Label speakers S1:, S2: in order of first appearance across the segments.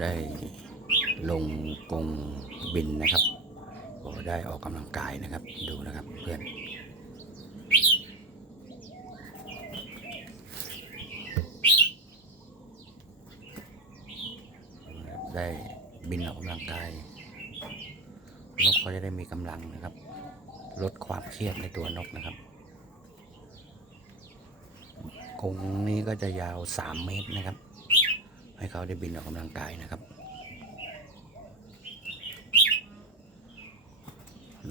S1: ได้ลงกงบินนะครับก็ได้ออกกำลังกายนะครับ ดูนะครับเพื่อนได้บินออกกำลังกายนกเขาจะได้มีกำลังนะครับ ลดความเครียดในตัวนกนะครับกงนี้ก็จะยาว 3 เมตรนะครับ ให้เขาได้บินออกกำลังกายนะครับ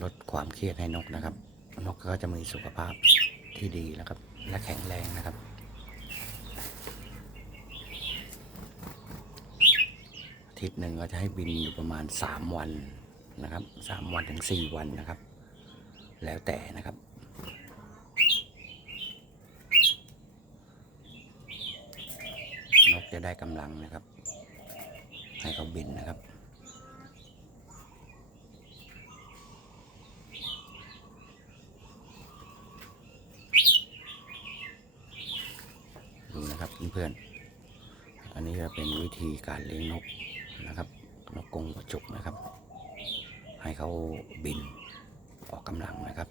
S1: ลดความเครียดให้นกนะครับ นกก็จะมีสุขภาพที่ดีนะครับ และแข็งแรงนะครับทิตย์หนึ่งก็จะให้บินอยู่ประมาณ 3 วันนะครับ 3 วันถึง 4 วันนะครับ แล้วแต่นะครับ นกจะ ได้กำลังนะครับ ให้เขาบินนะครับ ดูนะครับเพื่อนๆ อันนี้จะเป็นวิธีการเลี้ยงนกนะครับ นกกงหัวจุกนะครับ ให้เขาบินออกกำลังนะครับ